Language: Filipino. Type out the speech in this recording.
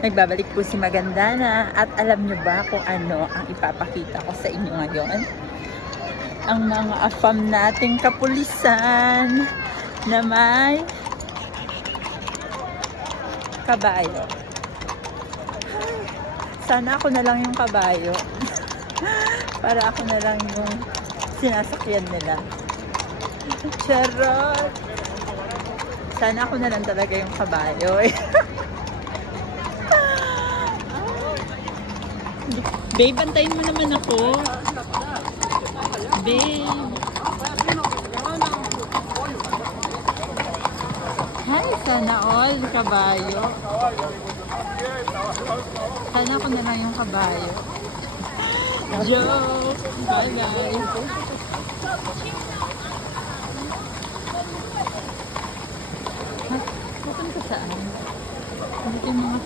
Nagbabalik po si Magandana at alam nyo ba kung ano ang ipapakita ko sa inyo ngayon? Ang mga afam nating kapulisan na may kabayo. Sana ako na lang yung kabayo. Para ako na lang yung sinasakyan nila. Charot! Sana ako na lang talaga yung kabayo. Babe, bantayin mo naman ako. Babe. Hi, sana all kabayo. Sana ako na lang yung kabayo. Joke! Bye guys! Pupunta saan? Dito yung mga